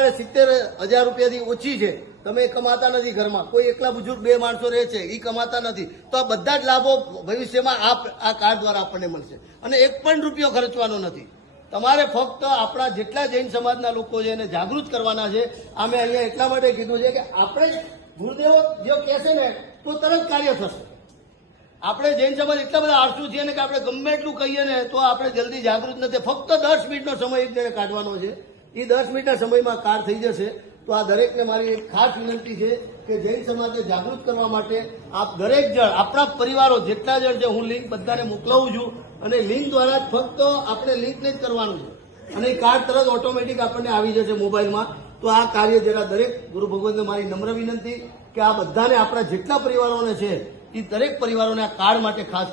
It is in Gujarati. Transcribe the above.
70,000 રૂપિયાથી ઓછી છે, તમે કમાતા નથી, ઘરમાં કોઈ એકલા બુજુર્ગ 2 માણસો રહે છે, એ કમાતા નથી, તો આ બધા જ લાભો ભવિષ્યમાં આ કાર્ડ દ્વારા આપણને મળશે અને એક પણ રૂપિયો ખર્ચવાનો નથી. તમારે ફક્ત આપણા જેટલા જૈન સમાજના લોકો છે એને જાગૃત કરવાના છે. આ મેં અહીંયા એટલા માટે કીધું છે કે આપણે ગુરુદેવો જો કહેશે ને તો તરત કાર્ય થશે. આપણે જૈન સમાજ એટલા બધા આળસુ છીએ ને કે આપણે ગમે એટલું કહીએ ને તો આપણે જલ્દી જાગૃત નથી. ફક્ત 10 મિનિટનો સમય એક જણે કાઢવાનો છે. એ 10 મિનિટના સમયમાં કાર થઈ જશે. તો આ દરેકને મારી એક ખાસ વિનંતી છે કે જૈન સમાજને જાગૃત કરવા માટે આપ દરેક જણ, આપણા પરિવારો જેટલા જણ છે, હું લિંક બધાને મોકલાવું છું અને લિંક દ્વારા જ ફક્ત આપણે લિંકને જ કરવાનું છે અને એ કાર્ડ તરત ઓટોમેટિક આપણને આવી જશે મોબાઈલમાં. તો આ કાર્ય જરા દરેક ગુરુ ભગવંતને મારી નમ્ર વિનંતી કે આ બધાને, આપણા જેટલા પરિવારોને છે એ દરેક પરિવારોને આ કાર્ડ માટે ખાસ